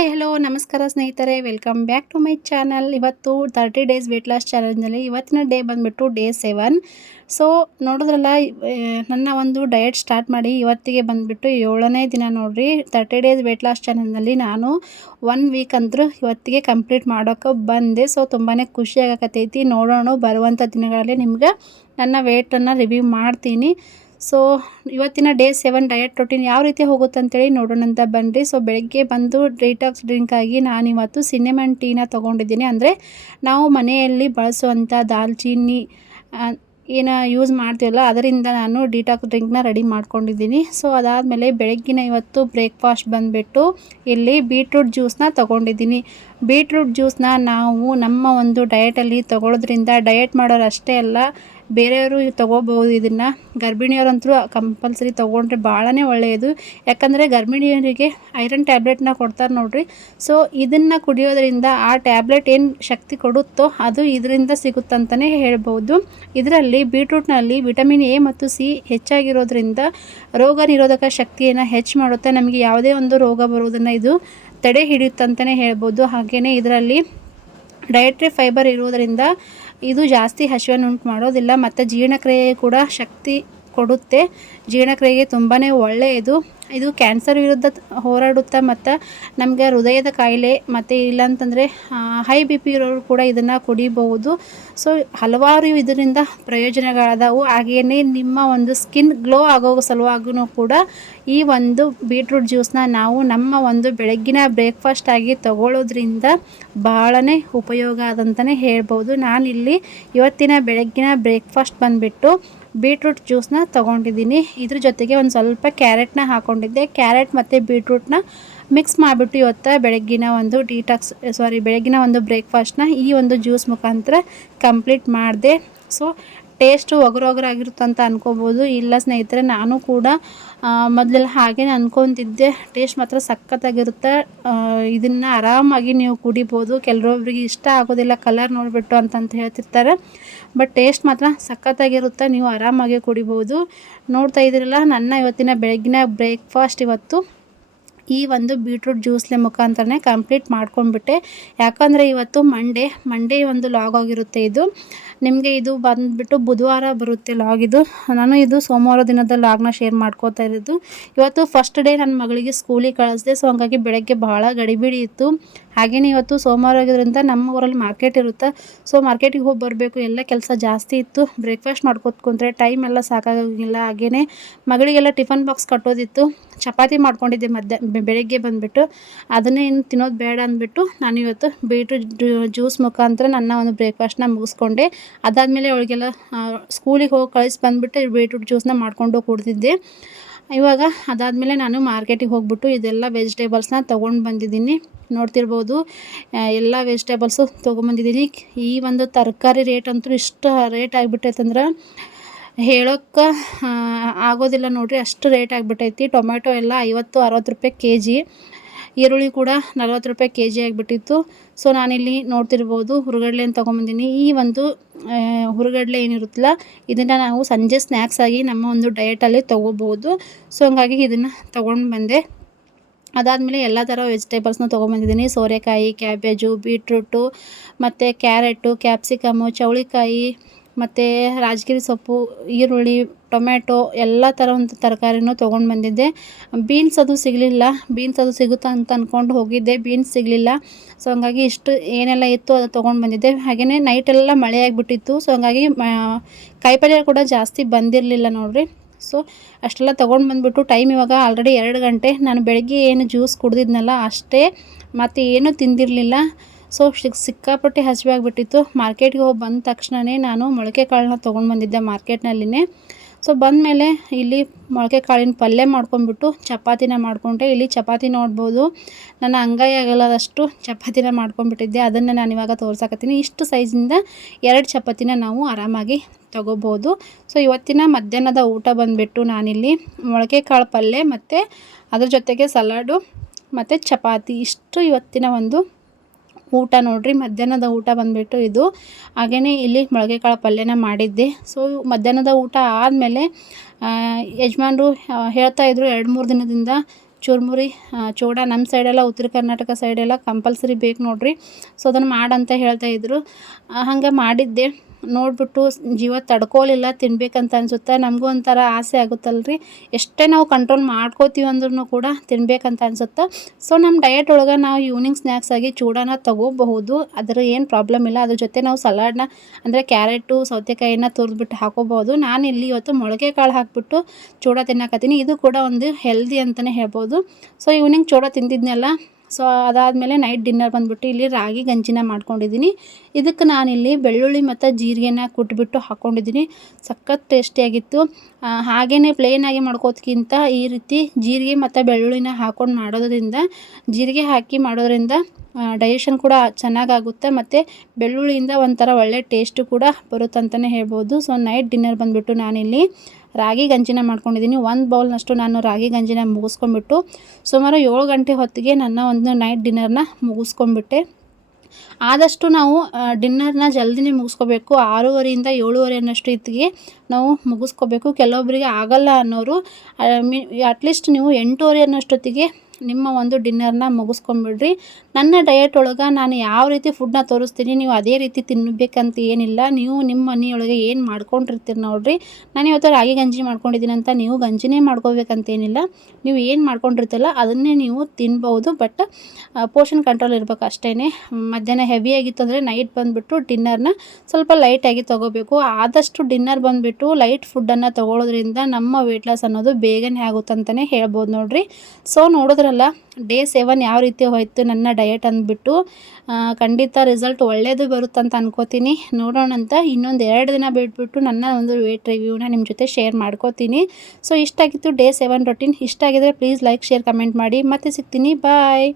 Hi hello ನಮಸ್ಕಾರ ಸ್ನೇಹಿತರೆ, welcome back to my channel. ಇವತ್ತು 30 ಡೇಸ್ ವೇಟ್ ಲಾಸ್ ಚಾಲೆಂಜ್ನಲ್ಲಿ ಇವತ್ತಿನ ಡೇ ಬಂದುಬಿಟ್ಟು ಡೇ 7. ಸೊ ನೋಡಿದ್ರಲ್ಲ, ನನ್ನ ಒಂದು ಡಯಟ್ ಸ್ಟಾರ್ಟ್ ಮಾಡಿ ಇವತ್ತಿಗೆ ಬಂದುಬಿಟ್ಟು 7ನೇ ದಿನ ನೋಡ್ರಿ. 30 ಡೇಸ್ ವೇಟ್ ಲಾಸ್ ಚಾಲೆಂಜ್ನಲ್ಲಿ ನಾನು 1 ವೀಕ್ ಅಂತೂ ಇವತ್ತಿಗೆ ಕಂಪ್ಲೀಟ್ ಮಾಡೋಕ್ಕೆ ಬಂದೆ. ಸೊ ತುಂಬಾ ಖುಷಿ ಆಗಕತ್ತೈತಿ. ನೋಡೋಣ ಬರುವಂಥ ದಿನಗಳಲ್ಲಿ ನಿಮ್ಗೆ ನನ್ನ ವೇಟನ್ನು ರಿವ್ಯೂ ಮಾಡ್ತೀನಿ. ಸೊ ಇವತ್ತಿನ ಡೇ 7 ಡಯಟ್ ರೊಟೀನ್ ಯಾವ ರೀತಿ ಹೋಗುತ್ತೆ ಅಂತೇಳಿ ನೋಡೋಣ ಅಂತ ಬನ್ನಿರಿ. ಸೊ ಬೆಳಗ್ಗೆ ಬಂದು ಡಿಟಾಕ್ಸ್ ಡ್ರಿಂಕಾಗಿ ನಾನಿವತ್ತು ಸಿನೆಮನ್ ಟೀನ ತೊಗೊಂಡಿದ್ದೀನಿ. ಅಂದರೆ ನಾವು ಮನೆಯಲ್ಲಿ ಬಳಸುವಂಥ ದಾಲ್ಚೀನಿ ಏನು ಯೂಸ್ ಮಾಡ್ತೀವಲ್ಲ, ಅದರಿಂದ ನಾನು ಡಿಟಾಕ್ಸ್ ಡ್ರಿಂಕ್ನ ರೆಡಿ ಮಾಡ್ಕೊಂಡಿದ್ದೀನಿ. ಸೊ ಅದಾದಮೇಲೆ ಬೆಳಗ್ಗಿನ ಇವತ್ತು ಬ್ರೇಕ್ಫಾಸ್ಟ್ ಬಂದುಬಿಟ್ಟು ಇಲ್ಲಿ ಬೀಟ್ರೂಟ್ ಜ್ಯೂಸನ್ನ ತೊಗೊಂಡಿದ್ದೀನಿ. ಬೀಟ್ರೂಟ್ ಜ್ಯೂಸನ್ನ ನಾವು ನಮ್ಮ ಒಂದು ಡಯಟಲ್ಲಿ ತೊಗೊಳೋದ್ರಿಂದ ಡಯಟ್ ಮಾಡೋರು ಅಷ್ಟೇ ಅಲ್ಲ, ಬೇರೆಯವರು ತೊಗೋಬೋದು. ಇದನ್ನು ಗರ್ಭಿಣಿಯವರಂತೂ ಕಂಪಲ್ಸರಿ ತೊಗೊಂಡ್ರೆ ಭಾಳನೇ ಒಳ್ಳೆಯದು. ಯಾಕಂದರೆ ಗರ್ಭಿಣಿಯರಿಗೆ ಐರನ್ ಟ್ಯಾಬ್ಲೆಟ್ನ ಕೊಡ್ತಾರೆ ನೋಡಿರಿ. ಸೊ ಇದನ್ನು ಕುಡಿಯೋದ್ರಿಂದ ಆ ಟ್ಯಾಬ್ಲೆಟ್ ಏನು ಶಕ್ತಿ ಕೊಡುತ್ತೋ ಅದು ಇದರಿಂದ ಸಿಗುತ್ತಂತಲೇ ಹೇಳ್ಬೋದು. ಇದರಲ್ಲಿ ಬೀಟ್ರೂಟ್ನಲ್ಲಿ ವಿಟಮಿನ್ ಎ ಮತ್ತು ಸಿ ಹೆಚ್ಚಾಗಿರೋದ್ರಿಂದ ರೋಗ ನಿರೋಧಕ ಶಕ್ತಿಯನ್ನು ಹೆಚ್ಚು ಮಾಡುತ್ತೆ. ನಮಗೆ ಯಾವುದೇ ಒಂದು ರೋಗ ಬರುವುದನ್ನು ಇದು ತಡೆ ಹಿಡಿಯುತ್ತಂತಲೇ ಹೇಳ್ಬೋದು. ಹಾಗೆಯೇ ಇದರಲ್ಲಿ ಡಯಟ್ರಿ ಫೈಬರ್ ಇರುವುದರಿಂದ ಇದು ಜಾಸ್ತಿ ಹಸಿವನ್ನು ಉಂಟು ಮಾಡೋದಿಲ್ಲ ಮತ್ತು ಜೀರ್ಣಕ್ರಿಯೆ ಕೂಡ ಶಕ್ತಿ ಕೊಡುತ್ತೆ. ಜೀರ್ಣಕ್ರಿಯೆಗೆ ತುಂಬಾ ಒಳ್ಳೆಯದು. ಇದು ಕ್ಯಾನ್ಸರ್ ವಿರುದ್ಧ ಹೋರಾಡುತ್ತಾ ಮತ್ತು ನಮಗೆ ಹೃದಯದ ಕಾಯಿಲೆ ಮತ್ತು ಇಲ್ಲಾಂತಂದರೆ ಹೈ ಬಿ ಪಿ ಇರೋರು ಕೂಡ ಇದನ್ನು ಕುಡಿಬಹುದು. ಸೊ ಹಲವಾರು ಇದರಿಂದ ಪ್ರಯೋಜನಗಳಾದವು. ಹಾಗೆಯೇ ನಿಮ್ಮ ಒಂದು ಸ್ಕಿನ್ ಗ್ಲೋ ಆಗೋ ಸಲುವಾಗೂ ಕೂಡ ಈ ಒಂದು ಬೀಟ್ರೂಟ್ ಜ್ಯೂಸನ್ನ ನಾವು ನಮ್ಮ ಒಂದು ಬೆಳಗ್ಗಿನ ಬ್ರೇಕ್ಫಾಸ್ಟ್ ಆಗಿ ತಗೊಳ್ಳೋದ್ರಿಂದ ಭಾಳನೇ ಉಪಯೋಗ ಆದಂತಲೇ ಹೇಳ್ಬೋದು. ನಾನಿಲ್ಲಿ ಇವತ್ತಿನ ಬೆಳಗ್ಗಿನ ಬ್ರೇಕ್ಫಾಸ್ಟ್ ಬಂದುಬಿಟ್ಟು ಬೀಟ್ರೂಟ್ ಜ್ಯೂಸನ್ನ ತೊಗೊಂಡಿದ್ದೀನಿ. ಇದ್ರ ಜೊತೆಗೆ ಒಂದು ಸ್ವಲ್ಪ ಕ್ಯಾರೆಟ್ನ ಹಾಕ್ಕೊಂಡಿದ್ದೆ. ಕ್ಯಾರೆಟ್ ಮತ್ತು ಬೀಟ್ರೂಟ್ನ ಮಿಕ್ಸ್ ಮಾಡಿಬಿಟ್ಟು ಇವತ್ತು ಬೆಳಗ್ಗಿನ ಒಂದು ಬ್ರೇಕ್ಫಾಸ್ಟ್ನ ಈ ಒಂದು ಜ್ಯೂಸ್ ಮುಖಾಂತರ ಕಂಪ್ಲೀಟ್ ಮಾಡಿದೆ. ಸೊ ಟೇಸ್ಟು ಒಗರೊಗರಾಗಿರುತ್ತೆ ಅಂತ ಅನ್ಕೋಬೋದು. ಇಲ್ಲ ಸ್ನೇಹಿತರೆ, ನಾನು ಕೂಡ ಮೊದಲೆಲ್ಲ ಹಾಗೇನೆ ಅನ್ಕೊತಿದ್ದೆ. ಟೇಸ್ಟ್ ಮಾತ್ರ ಸಖತ್ತಾಗಿರುತ್ತೆ. ಇದನ್ನು ಆರಾಮಾಗಿ ನೀವು ಕುಡಿಬೋದು. ಕೆಲವೊಬ್ಬರಿಗೆ ಇಷ್ಟ ಆಗೋದಿಲ್ಲ ಕಲರ್ ನೋಡಿಬಿಟ್ಟು ಅಂತಂತ ಹೇಳ್ತಿರ್ತಾರೆ. ಬಟ್ ಟೇಸ್ಟ್ ಮಾತ್ರ ಸಖತ್ತಾಗಿರುತ್ತೆ, ನೀವು ಆರಾಮಾಗಿ ಕುಡಿಬೋದು. ನೋಡ್ತಾ ಇದ್ದೀರಲ್ಲ, ನನ್ನ ಇವತ್ತಿನ ಬೆಳಗ್ಗಿನ ಬ್ರೇಕ್ಫಾಸ್ಟ್ ಇವತ್ತು ಈ ಒಂದು ಬೀಟ್ರೂಟ್ ಜ್ಯೂಸ್ಲೆ ಮುಖಾಂತರನೇ ಕಂಪ್ಲೀಟ್ ಮಾಡ್ಕೊಂಡ್ಬಿಟ್ಟೆ. ಯಾಕಂದರೆ ಇವತ್ತು ಮಂಡೇ ಒಂದು ಲಾಗ್ ಆಗಿರುತ್ತೆ. ಇದು ನಿಮಗೆ ಇದು ಬಂದುಬಿಟ್ಟು ಬುಧವಾರ ಬರುತ್ತೆ ಲಾಗ್. ನಾನು ಇದು ಸೋಮವಾರ ದಿನದ ಲಾಗ್ನ ಶೇರ್ ಮಾಡ್ಕೋತಾ ಇರೋದು. ಇವತ್ತು ಫಸ್ಟ್ ಡೇ ನನ್ನ ಮಗಳಿಗೆ ಸ್ಕೂಲಿಗೆ ಕಳಿಸಿದೆ. ಸೊ ಹಾಗಾಗಿ ಬೆಳಗ್ಗೆ ಭಾಳ ಗಡಿಬಿಡಿ ಇತ್ತು. ಹಾಗೆಯೇ ಇವತ್ತು ಸೋಮವಾರ ಆಗಿದ್ದರಿಂದ ನಮ್ಮ ಊರಲ್ಲಿ ಮಾರ್ಕೆಟ್ ಇರುತ್ತೆ. ಸೊ ಮಾರ್ಕೆಟಿಗೆ ಹೋಗಿ ಬರಬೇಕು, ಎಲ್ಲ ಕೆಲಸ ಜಾಸ್ತಿ ಇತ್ತು. ಬ್ರೇಕ್ಫಾಸ್ಟ್ ಮಾಡ್ಕೊತ್ಕೊಂಡ್ರೆ ಟೈಮ್ ಎಲ್ಲ ಸಾಕಾಗಿಲ್ಲ. ಹಾಗೆಯೇ ಮಗಳಿಗೆಲ್ಲ ಟಿಫನ್ ಬಾಕ್ಸ್ ಕಟ್ಟೋದಿತ್ತು. ಚಪಾತಿ ಮಾಡ್ಕೊಂಡಿದ್ದೆ ಬೆಳಗ್ಗೆ ಬಂದುಬಿಟ್ಟು. ಅದನ್ನೇ ಏನು ತಿನ್ನೋದು ಬೇಡ ಅಂದ್ಬಿಟ್ಟು ನಾನು ಇವತ್ತು ಬೀಟ್ರೂಟ್ ಜ್ಯೂಸ್ ಮುಖಾಂತರ ನನ್ನ ಒಂದು ಬ್ರೇಕ್ಫಾಸ್ಟ್ನ ಮುಗಿಸ್ಕೊಂಡೆ. ಅದಾದಮೇಲೆ ಅವಳಿಗೆಲ್ಲ ಸ್ಕೂಲಿಗೆ ಹೋಗಿ ಕಳಿಸಿ ಬಂದುಬಿಟ್ಟು ಬೀಟ್ರೂಟ್ ಜ್ಯೂಸನ್ನ ಮಾಡಿಕೊಂಡು ಕುಡ್ದಿದ್ದೆ. ಇವಾಗ ಅದಾದಮೇಲೆ ನಾನು ಮಾರ್ಕೆಟಿಗೆ ಹೋಗ್ಬಿಟ್ಟು ಇದೆಲ್ಲ ವೆಜಿಟೇಬಲ್ಸ್ನ ತೊಗೊಂಡು ಬಂದಿದ್ದೀನಿ. ನೋಡ್ತಿರ್ಬೋದು, ಎಲ್ಲ ವೆಜಿಟೇಬಲ್ಸು ತೊಗೊಂಬಂದಿದ್ದೀನಿ. ಈ ಒಂದು ತರಕಾರಿ ರೇಟ್ ಅಂತೂ ಇಷ್ಟು ರೇಟ್ ಆಗಿಬಿಟ್ಟೈತಂದ್ರೆ ಹೇಳೋಕ್ಕೆ ಆಗೋದಿಲ್ಲ ನೋಡಿರಿ, ಅಷ್ಟು ರೇಟ್ ಆಗಿಬಿಟ್ಟೈತಿ. ಟೊಮೆಟೊ ಎಲ್ಲ 50-60 ರೂಪಾಯಿ kg, ಈರುಳ್ಳಿ ಕೂಡ 40 ರೂಪಾಯಿ kg ಆಗಿಬಿಟ್ಟಿತ್ತು. ಸೊ ನಾನಿಲ್ಲಿ ನೋಡ್ತಿರ್ಬೋದು ಹುರುಗಡ್ಲೆನ ತೊಗೊಂಬಂದಿನಿ. ಈ ಒಂದು ಹುರುಗಡ್ಲೆ ಏನಿರುತ್ತಲ್ಲ, ಇದನ್ನು ನಾವು ಸಂಜೆ ಸ್ನ್ಯಾಕ್ಸ್ ಆಗಿ ನಮ್ಮ ಒಂದು ಡಯಟಲ್ಲಿ ತೊಗೋಬೋದು. ಸೊ ಹಂಗಾಗಿ ಇದನ್ನು ತೊಗೊಂಡು ಬಂದೆ. ಅದಾದಮೇಲೆ ಎಲ್ಲ ಥರ ವೆಜಿಟೇಬಲ್ಸ್ನ ತೊಗೊಂಬಂದಿದ್ದೀನಿ. ಸೋರೆಕಾಯಿ, ಕ್ಯಾಬೇಜು, ಬೀಟ್ರೂಟು ಮತ್ತು ಕ್ಯಾರೆಟು, ಕ್ಯಾಪ್ಸಿಕಮ್ಮು, ಚೌಳಿಕಾಯಿ ಮತ್ತು ರಾಜಗಿರಿ ಸೊಪ್ಪು, ಈರುಳ್ಳಿ, ಟೊಮೆಟೊ ಎಲ್ಲ ಥರ ಒಂದು ತರಕಾರಿನೂ ತೊಗೊಂಡು ಬಂದಿದ್ದೆ. ಬೀನ್ಸ್ ಅದು ಸಿಗಲಿಲ್ಲ. ಬೀನ್ಸ್ ಅದು ಸಿಗುತ್ತಾ ಅಂತ ಅಂದ್ಕೊಂಡು ಹೋಗಿದ್ದೆ, ಬೀನ್ಸ್ ಸಿಗಲಿಲ್ಲ. ಸೊ ಹಂಗಾಗಿ ಇಷ್ಟು ಏನೆಲ್ಲ ಇತ್ತು ಅದು ತೊಗೊಂಡು ಬಂದಿದ್ದೆ. ಹಾಗೆಯೇ ನೈಟೆಲ್ಲ ಮಳೆ ಆಗಿಬಿಟ್ಟಿತ್ತು. ಸೊ ಹಂಗಾಗಿ ಕಾಯಿಪಲ್ಯ ಕೂಡ ಜಾಸ್ತಿ ಬಂದಿರಲಿಲ್ಲ ನೋಡಿರಿ. ಸೊ ಅಷ್ಟೆಲ್ಲ ತೊಗೊಂಡು ಬಂದುಬಿಟ್ಟು ಟೈಮ್ ಇವಾಗ ಆಲ್ರೆಡಿ 2 ಗಂಟೆ. ನಾನು ಬೆಳಗ್ಗೆ ಏನು ಜ್ಯೂಸ್ ಕುಡ್ದಿದ್ನಲ್ಲ ಅಷ್ಟೇ, ಮತ್ತು ಏನೂ ತಿಂದಿರಲಿಲ್ಲ. ಸೊ ಸಿಕ್ಕಾಪಟ್ಟೆ ಹಸಿವೆ ಆಗಿಬಿಟ್ಟಿತ್ತು. ಮಾರ್ಕೆಟ್ಗೆ ಹೋಗಿ ಬಂದ ತಕ್ಷಣವೇ ನಾನು ಮೊಳಕೆ ಕಾಳನ್ನ ತೊಗೊಂಡು ಬಂದಿದ್ದೆ ಮಾರ್ಕೆಟ್ನಲ್ಲಿನೇ. ಸೊ ಬಂದಮೇಲೆ ಇಲ್ಲಿ ಮೊಳಕೆ ಕಾಳಿನ ಪಲ್ಯ ಮಾಡ್ಕೊಂಡ್ಬಿಟ್ಟು ಚಪಾತಿನ ಮಾಡಿಕೊಂಡೆ. ಇಲ್ಲಿ ಚಪಾತಿ ನೋಡ್ಬೋದು, ನನ್ನ ಅಂಗೈ ಆಗಲ್ಲದಷ್ಟು ಚಪಾತಿನ ಮಾಡ್ಕೊಂಡ್ಬಿಟ್ಟಿದ್ದೆ. ಅದನ್ನು ನಾನು ಇವಾಗ ತೋರ್ಸಕತ್ತೀನಿ. ಇಷ್ಟು ಸೈಜಿಂದ 2 ಚಪಾತಿನ ನಾವು ಆರಾಮಾಗಿ ತೊಗೋಬೋದು. ಸೊ ಇವತ್ತಿನ ಮಧ್ಯಾಹ್ನದ ಊಟ ಬಂದುಬಿಟ್ಟು ನಾನಿಲ್ಲಿ ಮೊಳಕೆ ಕಾಳು ಪಲ್ಯ ಮತ್ತು ಅದ್ರ ಜೊತೆಗೆ ಸಲಾಡು ಮತ್ತು ಚಪಾತಿ, ಇಷ್ಟು ಇವತ್ತಿನ ಒಂದು ಊಟ ನೋಡಿರಿ. ಮಧ್ಯಾಹ್ನದ ಊಟ ಬಂದುಬಿಟ್ಟು ಇದು. ಹಾಗೆಯೇ ಇಲ್ಲಿ ಮೊಳಕೆ ಕಾಳು ಪಲ್ಯನ ಮಾಡಿದ್ದೆ. ಸೊ ಮಧ್ಯಾಹ್ನದ ಊಟ ಆದಮೇಲೆ ಯಜಮಾನರು ಹೇಳ್ತಾಯಿದ್ರು 2-3 ದಿನದಿಂದ ಚುರುಮುರಿ ಚೂಡ ನಮ್ಮ ಸೈಡೆಲ್ಲ ಉತ್ತರ ಕರ್ನಾಟಕ ಸೈಡೆಲ್ಲ ಕಂಪಲ್ಸರಿ ಬೇಕು ನೋಡಿರಿ. ಸೊ ಅದನ್ನು ಮಾಡಂತ ಹೇಳ್ತಾಯಿದ್ರು. ಹಂಗೆ ಮಾಡಿದ್ದೆ. ನೋಡಿಬಿಟ್ಟು ಜೀವ ತಡ್ಕೊಲಿಲ್ಲ, ತಿನ್ಬೇಕಂತ ಅನಿಸುತ್ತೆ. ನಮಗೂ ಒಂಥರ ಆಸೆ ಆಗುತ್ತಲ್ರಿ. ಎಷ್ಟೇ ನಾವು ಕಂಟ್ರೋಲ್ ಮಾಡ್ಕೋತೀವಿ ಅಂದ್ರೂ ಕೂಡ ತಿನ್ಬೇಕಂತ ಅನಿಸುತ್ತೆ. ಸೊ ನಮ್ಮ ಡಯಟ್ ಒಳಗೆ ನಾವು ಈವ್ನಿಂಗ್ ಸ್ನ್ಯಾಕ್ಸ್ ಆಗಿ ಚೂಡಾನ ತೊಗೋಬಹುದು. ಅದರ ಏನು ಪ್ರಾಬ್ಲಮ್ ಇಲ್ಲ. ಅದ್ರ ಜೊತೆ ನಾವು ಸಲಾಡ್ನ ಅಂದರೆ ಕ್ಯಾರೆಟು ಸೌತೆಕಾಯಿನ ತುರಿದ್ಬಿಟ್ಟು ಹಾಕೋಬಹುದು. ನಾನಿಲ್ಲಿ ಇವತ್ತು ಮೊಳಕೆ ಕಾಳು ಹಾಕಿಬಿಟ್ಟು ಚೂಡ ತಿನ್ನಕತ್ತೀನಿ. ಇದು ಕೂಡ ಒಂದು ಹೆಲ್ದಿ ಅಂತಲೇ ಹೇಳ್ಬೋದು. ಸೊ ಈವ್ನಿಂಗ್ ಚೂಡ ತಿಂತಿದ್ನಲ್ಲ. ಸೊ ಅದಾದಮೇಲೆ ನೈಟ್ ಡಿನ್ನರ್ ಬಂದುಬಿಟ್ಟು ಇಲ್ಲಿ ರಾಗಿ ಗಂಜಿನ ಮಾಡ್ಕೊಂಡಿದ್ದೀನಿ. ಇದಕ್ಕೆ ನಾನಿಲ್ಲಿ ಬೆಳ್ಳುಳ್ಳಿ ಮತ್ತು ಜೀರಿಗೆನ ಕುಟ್ಬಿಟ್ಟು ಹಾಕ್ಕೊಂಡಿದ್ದೀನಿ. ಸಖತ್ ಟೇಸ್ಟಿಯಾಗಿತ್ತು. ಹಾಗೆಯೇ ಪ್ಲೇನಾಗಿ ಮಾಡ್ಕೋದಕ್ಕಿಂತ ಈ ರೀತಿ ಜೀರಿಗೆ ಮತ್ತು ಬೆಳ್ಳುಳ್ಳಿನ ಹಾಕ್ಕೊಂಡು ಮಾಡೋದ್ರಿಂದ, ಜೀರಿಗೆ ಹಾಕಿ ಮಾಡೋದ್ರಿಂದ ಡೈಜೆಷನ್ ಕೂಡ ಚೆನ್ನಾಗಾಗುತ್ತೆ ಮತ್ತು ಬೆಳ್ಳುಳ್ಳಿಯಿಂದ ಒಂಥರ ಒಳ್ಳೆ ಟೇಸ್ಟು ಕೂಡ ಬರುತ್ತಂತಲೇ ಹೇಳ್ಬೋದು. ಸೊ ನೈಟ್ ಡಿನ್ನರ್ ಬಂದುಬಿಟ್ಟು ನಾನಿಲ್ಲಿ ರಾಗಿ ಗಂಜಿನ ಮಾಡ್ಕೊಂಡಿದ್ದೀನಿ. 1 ಬೌಲ್ನಷ್ಟು ನಾನು ರಾಗಿ ಗಂಜಿನ ಮುಗಿಸ್ಕೊಂಡ್ಬಿಟ್ಟು ಸುಮಾರು 7 ಗಂಟೆ ಹೊತ್ತಿಗೆ ನನ್ನ ಒಂದು ನೈಟ್ ಡಿನ್ನರ್ನ ಮುಗಿಸ್ಕೊಂಡ್ಬಿಟ್ಟೆ. ಆದಷ್ಟು ನಾವು ಡಿನ್ನರ್ನ ಜಲ್ದಿನೇ ಮುಗಿಸ್ಕೋಬೇಕು. 6:30ಯಿಂದ 7:30 ಅನ್ನೋಷ್ಟು ಹೊತ್ತಿಗೆ ನಾವು ಮುಗಿಸ್ಕೋಬೇಕು. ಕೆಲವೊಬ್ಬರಿಗೆ ಆಗಲ್ಲ ಅನ್ನೋರು ಅಟ್ಲೀಸ್ಟ್ ನೀವು 8:30 ಅನ್ನೋಷ್ಟೊತ್ತಿಗೆ ನಿಮ್ಮ ಒಂದು ಡಿನ್ನರ್ನ ಮುಗಿಸ್ಕೊಂಬಿಡ್ರಿ. ನನ್ನ ಡಯಟ್ ಒಳಗೆ ನಾನು ಯಾವ ರೀತಿ ಫುಡ್ನ ತೋರಿಸ್ತೀನಿ ನೀವು ಅದೇ ರೀತಿ ತಿನ್ನಬೇಕಂತ ಏನಿಲ್ಲ. ನೀವು ನಿಮ್ಮ ಮನೆಯೊಳಗೆ ಏನು ಮಾಡ್ಕೊಂಡಿರ್ತೀರಿ ನೋಡಿರಿ. ನಾನು ಇವತ್ತು ರಾಗಿ ಗಂಜಿ ಮಾಡ್ಕೊಂಡಿದ್ದೀನಿ ಅಂತ ನೀವು ಗಂಜಿನೇ ಮಾಡ್ಕೋಬೇಕಂತೇನಿಲ್ಲ. ನೀವು ಏನು ಮಾಡ್ಕೊಂಡಿರ್ತೀರಲ್ಲ ಅದನ್ನೇ ನೀವು ತಿನ್ಬೋದು. ಬಟ್ ಪೋರ್ಷನ್ ಕಂಟ್ರೋಲ್ ಇರಬೇಕು ಅಷ್ಟೇ. ಮಧ್ಯಾಹ್ನ ಹೆವಿಯಾಗಿತ್ತು ಅಂದರೆ ನೈಟ್ ಬಂದುಬಿಟ್ಟು ಡಿನ್ನರ್ನ ಸ್ವಲ್ಪ ಲೈಟಾಗಿ ತೊಗೋಬೇಕು. ಆದಷ್ಟು ಡಿನ್ನರ್ ಬಂದುಬಿಟ್ಟು ಲೈಟ್ ಫುಡ್ಡನ್ನು ತೊಗೊಳೋದ್ರಿಂದ ನಮ್ಮ ವೆಯ್ಟ್ ಲಾಸ್ ಅನ್ನೋದು ಬೇಗನೆ ಆಗುತ್ತಂತಲೇ ಹೇಳ್ಬೋದು ನೋಡಿರಿ. ಸೊ ನೋಡಿದ್ರಲ್ಲ ಡೇ 7 ಯಾವ ರೀತಿ ಹೋಯಿತು ನನ್ನ ಡಯಟ್ ಅಂದ್ಬಿಟ್ಟು. ಖಂಡಿತ ರಿಸಲ್ಟ್ ಒಳ್ಳೆಯದು ಬರುತ್ತಂತ ಅನ್ಕೋತೀನಿ. ನೋಡೋಣ ಅಂತ ಇನ್ನೊಂದು 2 ದಿನ ಬಿಟ್ಬಿಟ್ಟು ನನ್ನ ಒಂದು ವೇಟ್ ರಿವ್ಯೂನ ನಿಮ್ಮ ಜೊತೆ ಶೇರ್ ಮಾಡ್ಕೋತೀನಿ. ಸೊ ಇಷ್ಟಾಗಿತ್ತು ಡೇ 7 ರೊಟೀನ್. ಇಷ್ಟ ಆಗಿದ್ರೆ ಪ್ಲೀಸ್ ಲೈಕ್, ಶೇರ್, ಕಮೆಂಟ್ ಮಾಡಿ. ಮತ್ತೆ ಸಿಗ್ತೀನಿ. ಬಾಯ್.